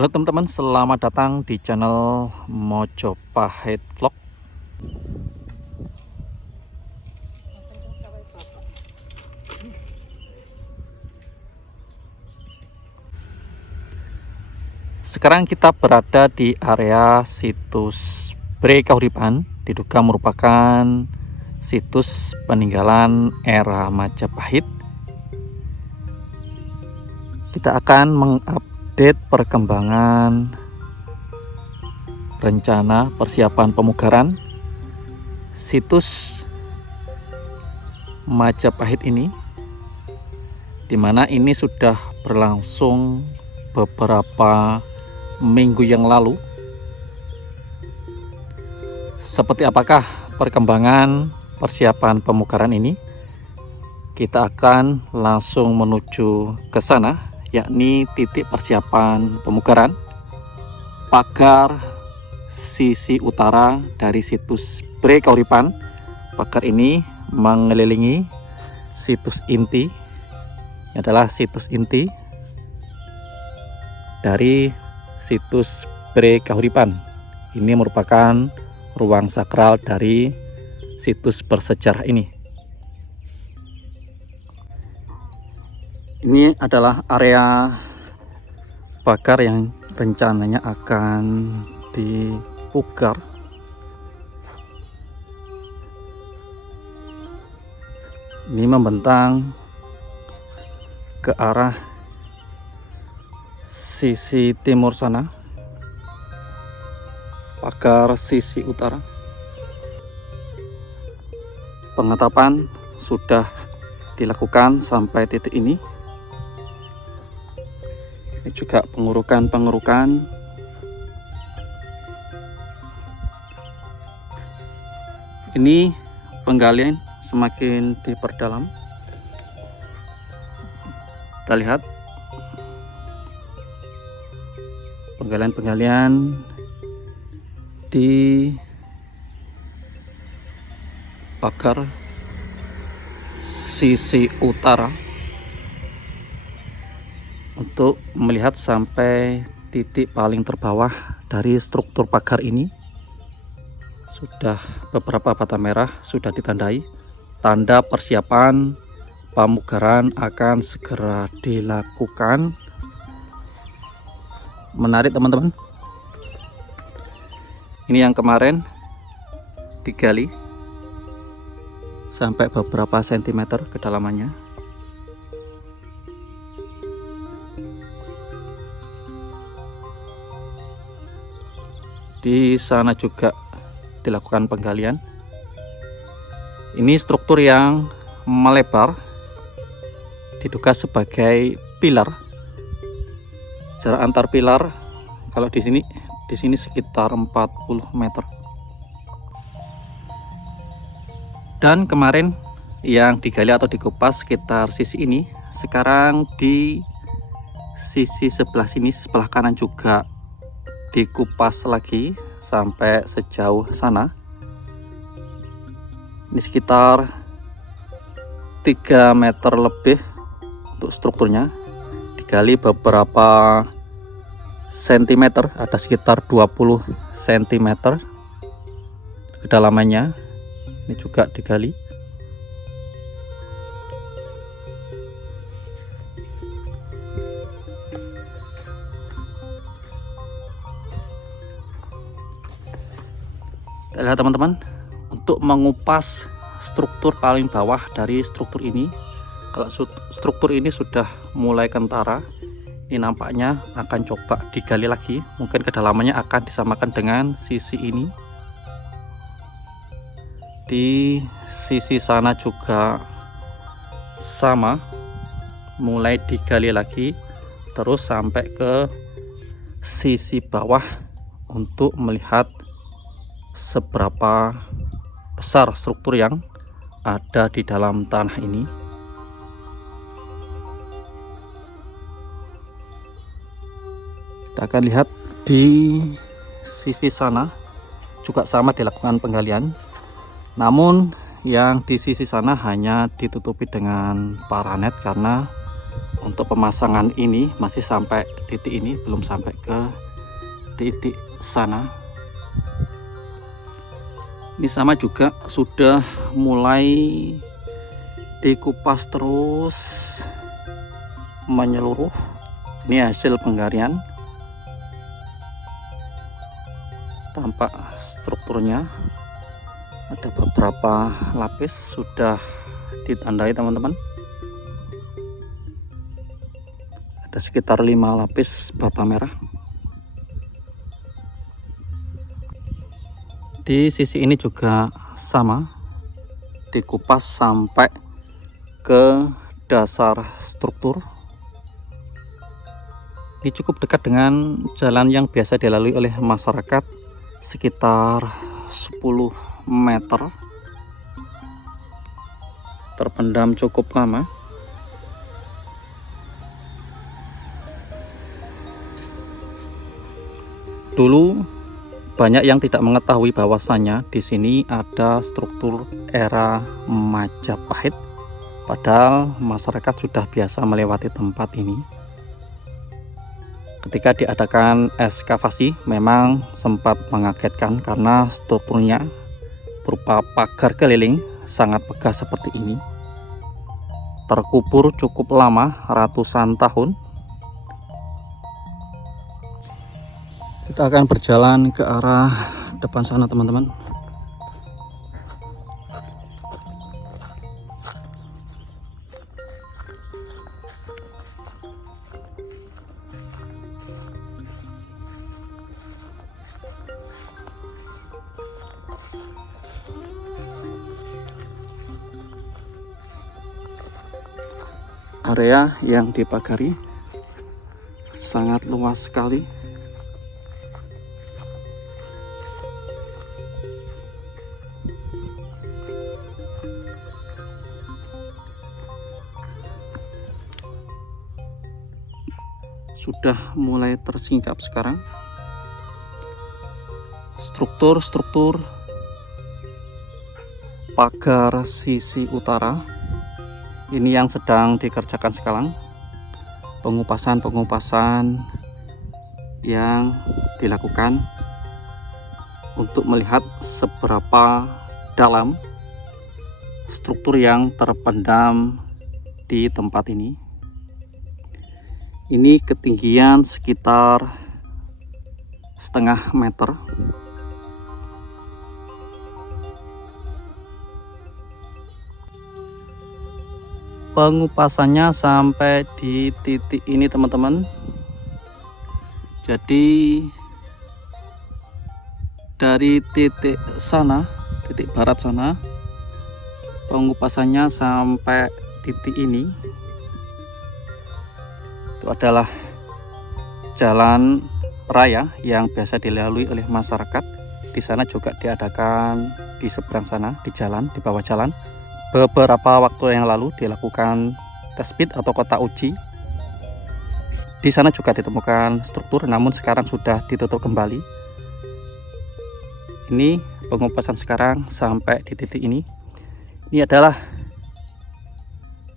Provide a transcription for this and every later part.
Halo teman-teman, selamat datang di channel Mojopahit Vlog. Sekarang kita berada di area situs Bre Kahuripan, diduga merupakan situs peninggalan era Majapahit. Kita akan mengupdate perkembangan rencana persiapan pemugaran situs Majapahit ini, dimana ini sudah berlangsung beberapa minggu yang lalu. Seperti apakah perkembangan persiapan pemugaran ini? Kita akan langsung menuju ke sana, yakni titik persiapan pemugaran pagar sisi utara dari situs Bre Kahuripan. Pagar ini mengelilingi situs inti, ini adalah situs inti dari situs Bre Kahuripan. Ini merupakan ruang sakral dari situs bersejarah ini. Ini adalah area pagar yang rencananya akan dipugar. Ini membentang ke arah sisi timur sana, pagar sisi utara. Pengetapan sudah dilakukan sampai titik ini. Ini juga pengurukan ini, penggalian semakin diperdalam. Kita lihat penggalian di pagar sisi utara untuk melihat sampai titik paling terbawah dari struktur pagar ini. Sudah beberapa bata merah sudah ditandai, tanda persiapan pemugaran akan segera dilakukan. Menarik teman-teman, ini yang kemarin digali sampai beberapa sentimeter kedalamannya. Di sana juga dilakukan penggalian. Ini struktur yang melebar, diduga sebagai pilar. Jarak antar pilar kalau di sini sekitar 40 meter. Dan kemarin yang digali atau dikupas sekitar sisi ini, sekarang di sisi sebelah sini, sebelah kanan juga dikupas lagi sampai sejauh sana. Ini sekitar 3 meter lebih untuk strukturnya. Digali beberapa sentimeter, ada sekitar 20 cm kedalamannya. Ini juga digali. Kita lihat teman-teman, untuk mengupas struktur paling bawah dari struktur ini. Kalau struktur ini sudah mulai kentara, ini nampaknya akan coba digali lagi. Mungkin kedalamannya akan disamakan dengan sisi ini. Di sisi sana juga sama, mulai digali lagi terus sampai ke sisi bawah untuk melihat seberapa besar struktur yang ada di dalam tanah ini. Kita akan lihat di sisi sana juga sama dilakukan penggalian, namun yang di sisi sana hanya ditutupi dengan paranet karena untuk pemasangan ini masih sampai titik ini, belum sampai ke titik sana. Ini sama juga sudah mulai dikupas terus menyeluruh. Ini hasil penggalian, tampak strukturnya ada beberapa lapis sudah ditandai teman-teman, ada sekitar 5 lapis bata merah. Di sisi ini juga sama, dikupas sampai ke dasar struktur. Ini cukup dekat dengan jalan yang biasa dilalui oleh masyarakat, sekitar 10 meter. Terpendam cukup lama. Dulu banyak yang tidak mengetahui bahwasannya di sini ada struktur era Majapahit, padahal masyarakat sudah biasa melewati tempat ini. Ketika diadakan ekskavasi memang sempat mengagetkan karena strukturnya berupa pagar keliling sangat megah seperti ini, terkubur cukup lama, ratusan tahun. Kita akan berjalan ke arah depan sana teman-teman. Area yang dipagari sangat luas sekali. Sudah mulai tersingkap sekarang. Struktur pagar sisi utara ini yang sedang dikerjakan sekarang, pengupasan yang dilakukan untuk melihat seberapa dalam struktur yang terpendam di tempat ini. Ini ketinggian sekitar setengah meter. Pengupasannya sampai di titik ini teman-teman. Jadi dari titik sana, titik barat sana, pengupasannya sampai titik ini itu adalah jalan raya yang biasa dilalui oleh masyarakat. Di sana juga diadakan di seberang sana, di jalan, di bawah jalan. Beberapa waktu yang lalu dilakukan tes pit atau kotak uji. Di sana juga ditemukan struktur, namun sekarang sudah ditutup kembali. Ini pengupasan sekarang sampai di titik ini. Ini adalah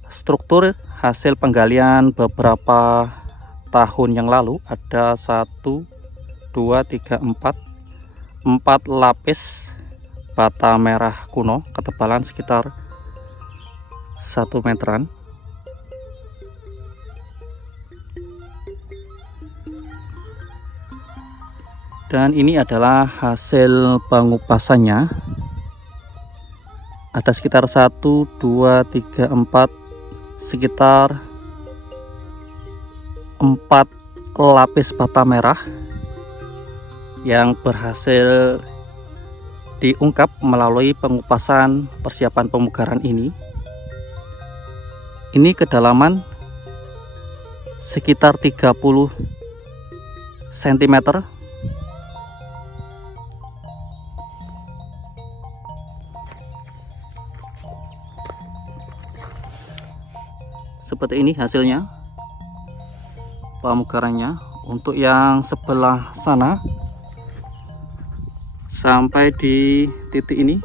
struktur hasil penggalian beberapa tahun yang lalu. Ada 1, 2, 3, 4 lapis bata merah kuno, ketebalan sekitar 1 meteran. Dan ini adalah hasil pengupasannya. Ada sekitar 1, 2, 3, 4, sekitar 4 lapis bata merah yang berhasil diungkap melalui pengupasan persiapan pemugaran ini. Ini kedalaman sekitar 30 cm. seperti ini hasilnya pemugarannya. Untuk yang sebelah sana sampai di titik ini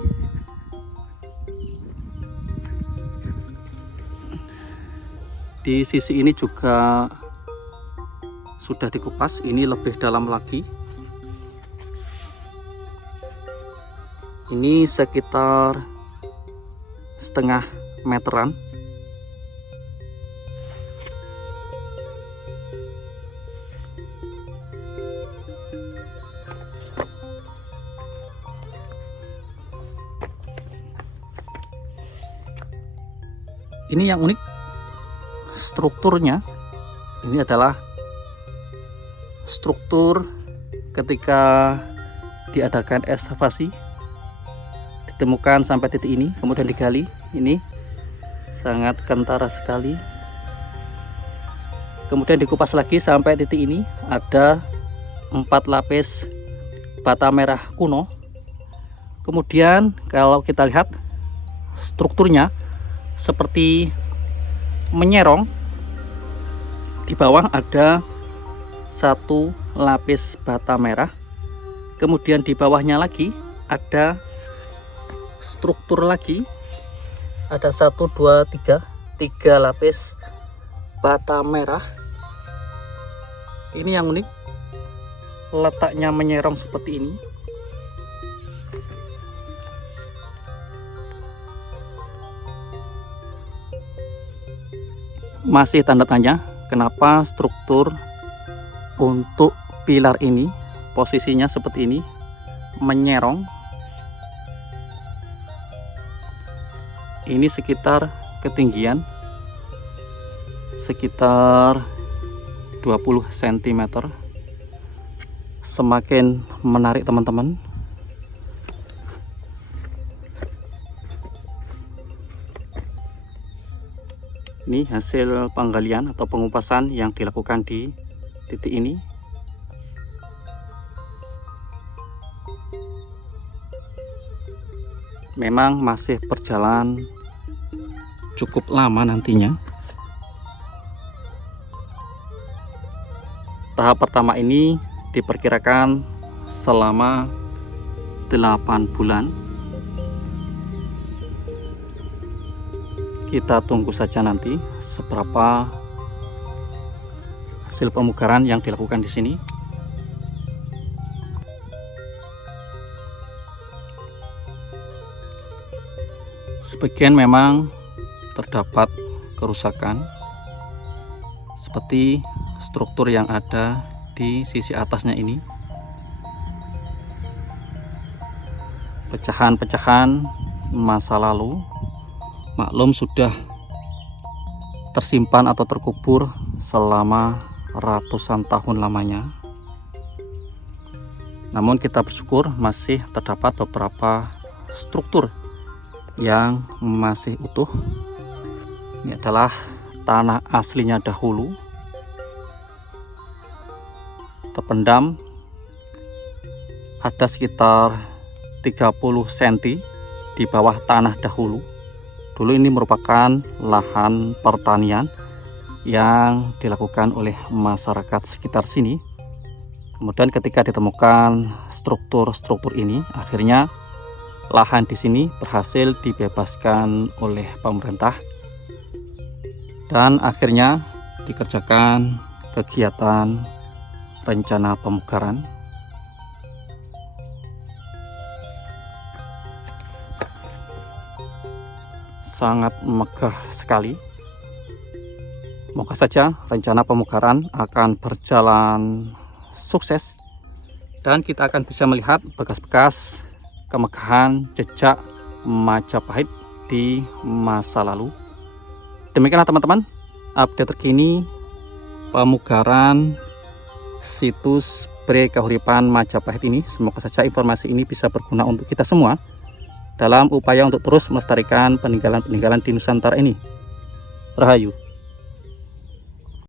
di sisi ini juga sudah dikupas. Ini lebih dalam lagi, ini sekitar setengah meteran. Ini yang unik strukturnya, ini adalah struktur ketika diadakan ekskavasi, ditemukan sampai titik ini, kemudian digali. Ini sangat kentara sekali, kemudian dikupas lagi sampai titik ini. Ada 4 lapis bata merah kuno. Kemudian kalau kita lihat strukturnya seperti menyerong, di bawah ada 1 lapis bata merah, kemudian di bawahnya lagi ada struktur lagi, ada 1 2 3 lapis bata merah. Ini yang unik, letaknya menyerong seperti ini. Masih tanda tanya kenapa struktur untuk pilar ini posisinya seperti ini, menyerong. Ini sekitar ketinggian sekitar 20 cm. Semakin menarik teman-teman. Ini hasil penggalian atau pengupasan yang dilakukan di titik ini. Memang masih berjalan cukup lama nantinya. Tahap pertama ini diperkirakan selama 8 bulan. Kita tunggu saja nanti seberapa hasil pemugaran yang dilakukan di sini. Sebagian memang terdapat kerusakan seperti struktur yang ada di sisi atasnya ini. Pecahan-pecahan masa lalu, maklum sudah tersimpan atau terkubur selama ratusan tahun lamanya. Namun kita bersyukur masih terdapat beberapa struktur yang masih utuh. Ini adalah tanah aslinya dahulu, terpendam ada sekitar 30 cm di bawah tanah dahulu. Dulu ini merupakan lahan pertanian yang dilakukan oleh masyarakat sekitar sini. Kemudian ketika ditemukan struktur-struktur ini, akhirnya lahan di sini berhasil dibebaskan oleh pemerintah dan akhirnya dikerjakan kegiatan rencana pemugaran. Sangat megah sekali. Moga saja rencana pemugaran akan berjalan sukses dan kita akan bisa melihat bekas-bekas kemegahan jejak Majapahit di masa lalu. Demikianlah teman-teman update terkini pemugaran situs Pre-Kahuripan Majapahit ini. Semoga saja informasi ini bisa berguna untuk kita semua dalam upaya untuk terus melestarikan peninggalan-peninggalan di Nusantara ini. Rahayu.